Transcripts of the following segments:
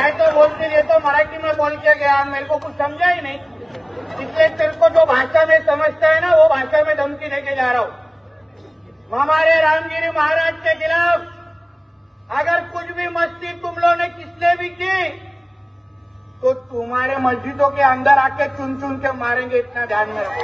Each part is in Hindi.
मैं तो बोलते ये तो मराठी में बोल के गया, मेरे को कुछ समझा ही नहीं, इसलिए तेरे को जो भाषा में समझता है ना वो भाषा में धमकी देके जा रहा हूं। हमारे रामगिरी महाराज के खिलाफ अगर कुछ भी मस्ती तुम लोगों ने किसने भी की तो तुम्हारे मस्जिदों के अंदर आके चुन चुन के मारेंगे, इतना ध्यान में रखो।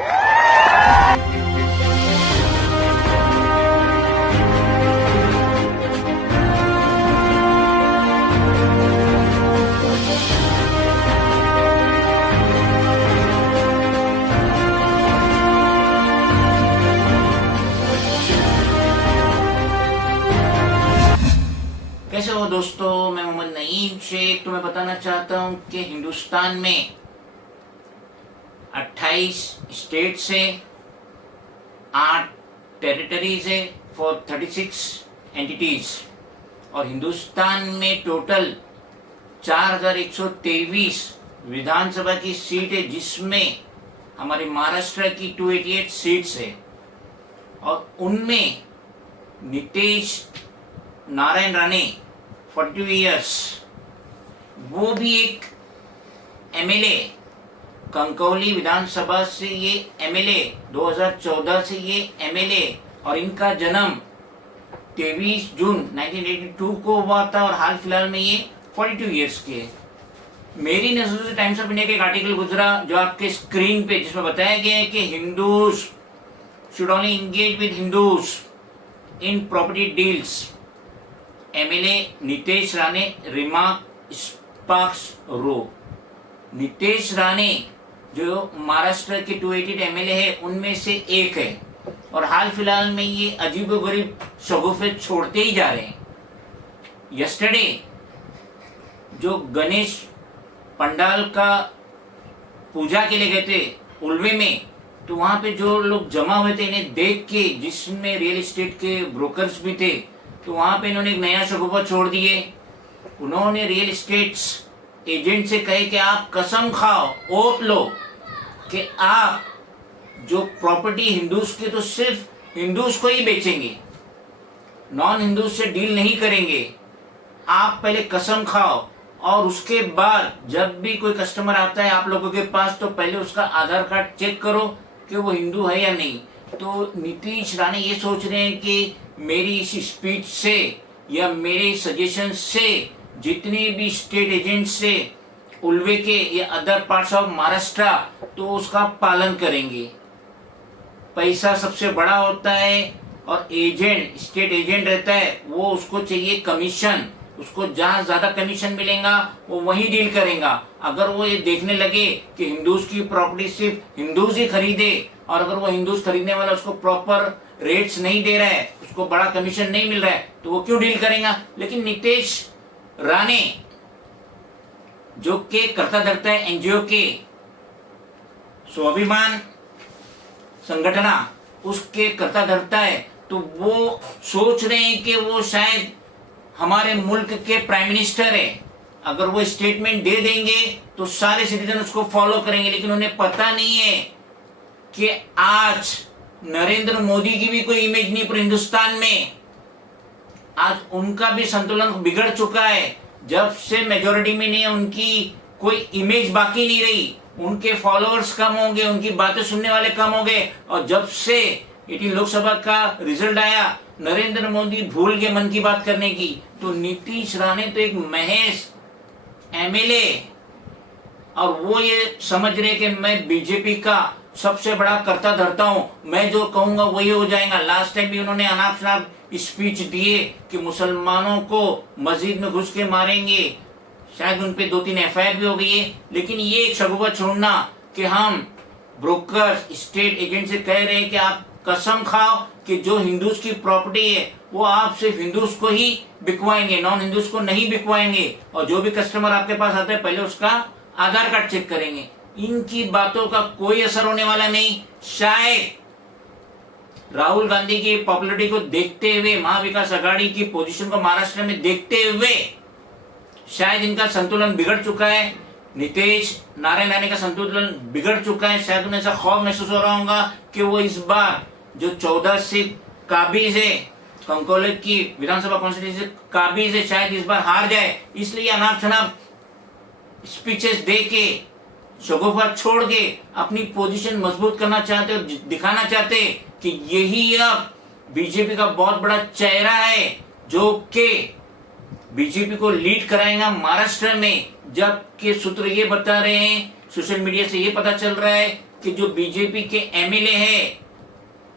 कैसे हो दोस्तों, मैं मोहम्मद नईम शेख। तुम्हें बताना चाहता हूं कि हिंदुस्तान में 28 स्टेट्स है, 8 टेरिटरीज है फॉर 36 एंटिटीज, और हिंदुस्तान में टोटल 4123 विधानसभा की सीट है, जिसमें हमारे महाराष्ट्र की 288 सीट्स है, और उनमें नीतीश नारायण राणे 42 इयर्स, वो भी एक एमएलए, कंकौली विधानसभा से ये एमएलए, 2014 से ये एमएलए, और इनका जन्म 23 जून 1982 को हुआ था, और हाल फिलहाल में ये 42 इयर्स के। मेरी नजर से टाइम्स ऑफ इंडिया का एक आर्टिकल गुजरा जो आपके स्क्रीन पे, जिसमें बताया गया है कि Hindus should only engage with Hindus in property deals. MLA Nitesh Rane remark sparks row. Nitesh Rane जो महाराष्ट्र के 288 एमएलए है उनमें से एक है, और हाल फिलहाल में ये अजीबोगरीब शगुफे छोड़ते ही जा रहे हैं। यस्टरडे जो गणेश पंडाल का पूजा के लिए गए थे उल्वे में, तो वहां पे जो लोग जमा हुए थे इन्हें देख के, जिसमें रियल एस्टेट के ब्रोकर्स भी थे, तो वहां पे इन्होंने एक नया शगुफा छोड़ दिए। उन्होंने रियल एस्टेट एजेंट से कहे कि आप कसम खाओ, ओत लो कि आप जो प्रॉपर्टी हिंदूज के तो सिर्फ हिंदूज को ही बेचेंगे, नॉन हिंदूज से डील नहीं करेंगे। आप पहले कसम खाओ, और उसके बाद जब भी कोई कस्टमर आता है आप लोगों के पास, तो पहले उसका आधार कार्ड चेक करो कि वो हिंदू है या नहीं। तो नीतीश राणे ये सोच रहे हैं कि मेरी इस स्पीच से या मेरे सजेशन से जितने भी स्टेट एजेंट्स से उल्वे के या अदर पार्ट्स ऑफ महाराष्ट्र, तो उसका पालन करेंगे। पैसा सबसे बड़ा होता है, और एजेंट, स्टेट एजेंट रहता है, वो उसको चाहिए कमीशन, उसको जहां ज्यादा कमीशन मिलेगा वो वही डील करेगा। अगर वो ये देखने लगे कि हिंदूज की प्रॉपर्टी सिर्फ हिंदूज ही खरीदे, और अगर वो हिंदूज खरीदने वाला उसको प्रॉपर रेट्स नहीं दे रहा है, उसको बड़ा कमीशन नहीं मिल रहा है, तो वो क्यों डील करेगा। लेकिन नीतीश राणे जो के करता धरता है एनजीओ के स्वाभिमान संगठना, उसके करता धरता है, तो वो सोच रहे हैं कि वो शायद हमारे मुल्क के प्राइम मिनिस्टर है, अगर वो स्टेटमेंट दे देंगे तो सारे सिटीजन उसको फॉलो करेंगे। लेकिन उन्हें पता नहीं है कि आज नरेंद्र मोदी की भी कोई इमेज नहीं पूरे हिंदुस्तान में, आज उनका भी संतुलन बिगड़ चुका है। जब से मेजोरिटी में नहीं है, उनकी कोई इमेज बाकी नहीं रही, उनके फॉलोअर्स कम होंगे, उनकी बातें सुनने वाले कम हो गए, और जब से 18 लोकसभा का रिजल्ट आया, नरेंद्र मोदी भूल गए मन की बात करने की। तो नीतीश राणे तो एक महज एमएलए, और वो ये समझ रहे कि मैं बीजेपी का सबसे बड़ा करता धरता हूं, मैं जो कहूंगा वही हो जाएगा। लास्ट टाइम भी उन्होंने अनाप शनाप स्पीच दिए कि मुसलमानों को मस्जिद में घुस के मारेंगे, शायद उन पे 2-3 एफआईआर भी हो गई है। लेकिन ये एक शगुफा छोड़ना कि हम ब्रोकर्स, स्टेट एजेंट से कह रहे हैं कि आप कसम खाओ कि जो हिंदूज की प्रॉपर्टी है वो आप सिर्फ हिंदूज को ही बिकवाएंगे, नॉन हिंदूज को नहीं बिकवाएंगे, और जो भी कस्टमर आपके पास आता है पहले उसका आधार कार्ड चेक करेंगे। इनकी बातों का कोई असर होने वाला नहीं। शायद राहुल गांधी की पॉपुलरिटी को देखते हुए, महाविकास आघाड़ी की पोजीशन को महाराष्ट्र में देखते हुए, शायद इनका संतुलन बिगड़ चुका है, नीतीश नारायण राणे का संतुलन बिगड़ चुका है। शायद उन्हें ऐसा खौफ महसूस हो रहा होगा कि वो इस बार जो 14 सीट काबिज है, कंकोले की विधानसभा कॉन्स्टिट्यूंसी काबिज है, शायद इस बार हार जाए, इसलिए अनाप शनाप स्पीचेस दे के शगुफा छोड़ के अपनी पोजीशन मजबूत करना चाहते और दिखाना चाहते कि यही अब बीजेपी का बहुत बड़ा चेहरा है जो कि बीजेपी को लीड कराएगा महाराष्ट्र में। जबकि सूत्र ये बता रहे हैं, सोशल मीडिया से ये पता चल रहा है कि जो बीजेपी के एमएलए है,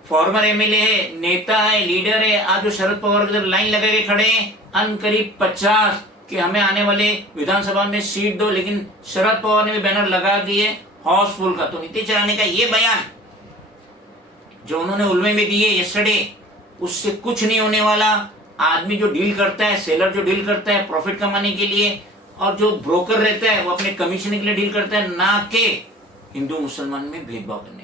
फॉर्मर एमएलए है, नेता है, लीडर है, आज जो शरद पवार के लाइन लगा के खड़े हैं अनकरीब 50 कि हमें आने वाले विधानसभा में सीट दो, लेकिन शरद पवार ने भी बैनर लगा दिए हाउसफुल का। तो नीतीश राणे का ये बयान जो उन्होंने उल्मे में दिए यस्टरडे, उससे कुछ नहीं होने वाला। आदमी जो डील करता है, सेलर जो डील करता है प्रॉफिट कमाने के लिए, और जो ब्रोकर रहता है वो अपने कमीशन के लिए डील करता है, ना कि हिंदू मुसलमान में भेदभाव करने